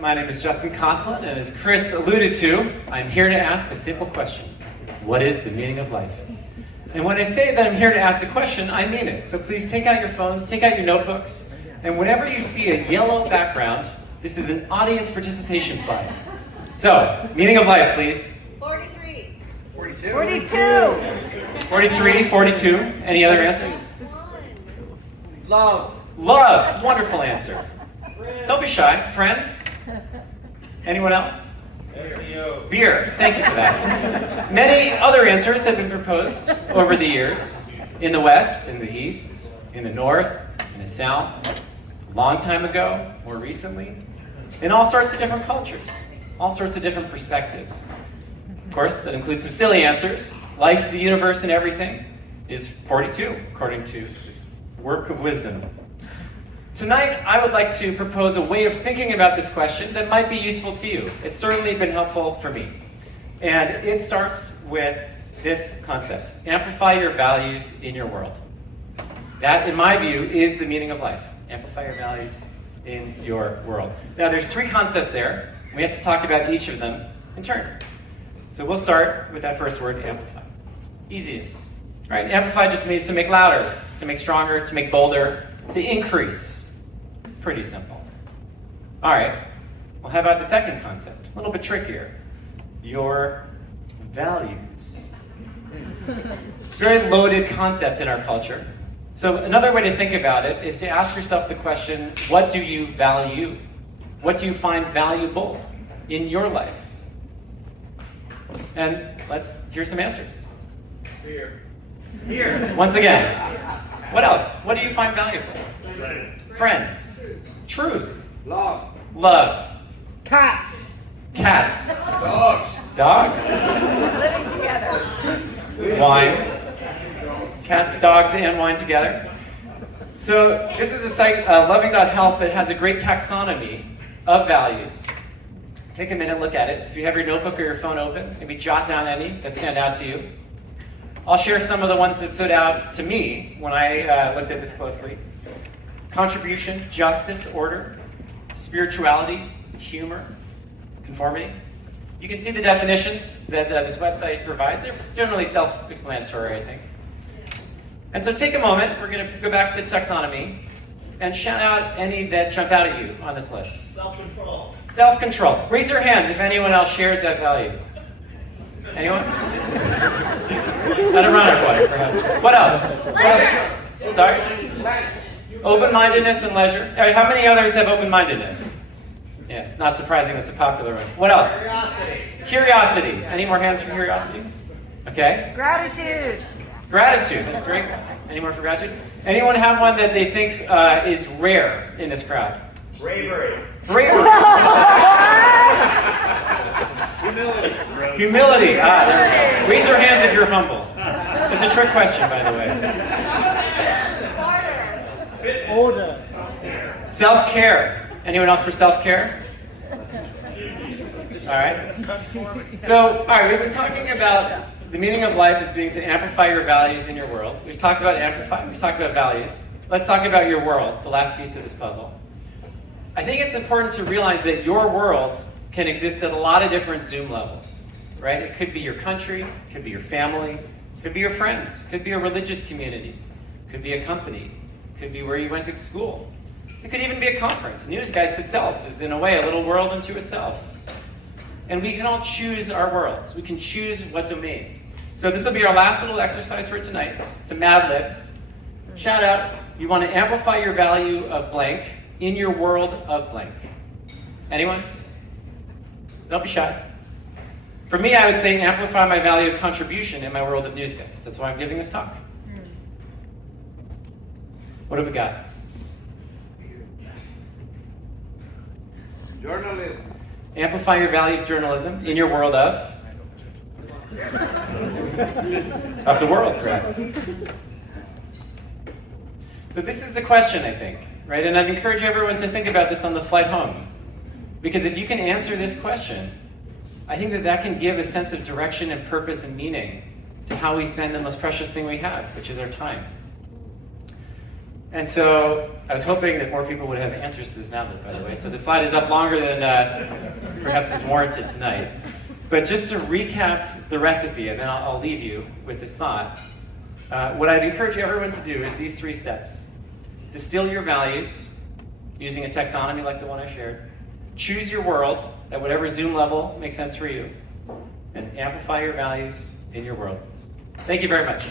My name is Justin Kosslyn, and as Chris alluded to, I'm here to ask a simple question. What is the meaning of life? And when I say that I'm here to ask the question, I mean it. So please take out your phones, take out your notebooks, and whenever you see a yellow background, this is an audience participation slide. So, meaning of life, please. 43. 42. 43, 42. Any other answers? Love. Love. Wonderful answer. Don't be shy. Friends? Anyone else? Beer. Thank you for that. Many other answers have been proposed over the years. In the West, in the East, in the North, in the South, a long time ago, more recently, in all sorts of different cultures, all sorts of different perspectives. Of course, that includes some silly answers. Life, the universe, and everything is 42, according to this work of wisdom. Tonight, I would like to propose a way of thinking about this question that might be useful to you. It's certainly been helpful for me. And it starts with this concept. Amplify your values in your world. That, in my view, is the meaning of life. Amplify your values in your world. Now, there's three concepts there. We have to talk about each of them in turn. So we'll start with that first word, amplify. Easiest. Right? Amplify just means to make louder, to make stronger, to make bolder, to increase. Pretty simple. All right. Well, how about the second concept? A little bit trickier. Your values. Very loaded concept in our culture. So another way to think about it is to ask yourself the question, what do you value? What do you find valuable in your life? And let's hear some answers. Here. Once again. What else? What do you find valuable? Friends. Truth. Love. Cats. Dogs. Living together. Wine. Cats, dogs, and wine together. So this is a site, loving.health, that has a great taxonomy of values. Take a minute, look at it. If you have your notebook or your phone open, maybe jot down any that stand out to you. I'll share some of the ones that stood out to me when I looked at this closely. Contribution, justice, order, spirituality, humor, conformity. You can see the definitions that this website provides. They're generally self-explanatory, I think. And so take a moment. We're going to go back to the taxonomy and shout out any that jump out at you on this list. Self-control. Self-control. Raise your hands if anyone else shares that value. Anyone? Not a runner boy, perhaps. What else? Leisure. Sorry? Open-mindedness and leisure. All right, how many others have open-mindedness? Yeah, not surprising, that's a popular one. What else? Curiosity. Any more hands for curiosity? Okay. Gratitude. Gratitude, that's a great one. Any more for gratitude? Anyone have one that they think is rare in this crowd? Bravery. Humility. Ah, there we go. Raise your hands if you're humble. It's a trick question, by the way. Order. Self-care. Anyone else for self-care? All right. So, all right, we've been talking about the meaning of life as being to amplify your values in your world. We've talked about amplify. We've talked about values. Let's talk about your world, the last piece of this puzzle. I think it's important to realize that your world can exist at a lot of different Zoom levels, right? It could be your country, it could be your family, it could be your friends, it could be a religious community, it could be a company, it could be where you went to school. It could even be a conference. Newsgeist itself is, in a way, a little world unto itself. And we can all choose our worlds. We can choose what domain. So this will be our last little exercise for tonight. It's a Mad Libs. Shout out, you want to amplify your value of blank in your world of blank. Anyone? Don't be shy. For me, I would say amplify my value of contribution in my world of Newsgeist. That's why I'm giving this talk. What have we got? Journalism. Amplify your value of journalism in your world of the world, perhaps. So this is the question, I think, right? And I'd encourage everyone to think about this on the flight home. Because if you can answer this question, I think that can give a sense of direction and purpose and meaning to how we spend the most precious thing we have, which is our time. And so I was hoping that more people would have answers to this Mavlet, by the way. So the slide is up longer than perhaps is warranted tonight. But just to recap the recipe, and then I'll leave you with this thought. What I'd encourage everyone to do is these 3 steps. Distill your values using a taxonomy like the one I shared. Choose your world at whatever Zoom level makes sense for you. And amplify your values in your world. Thank you very much.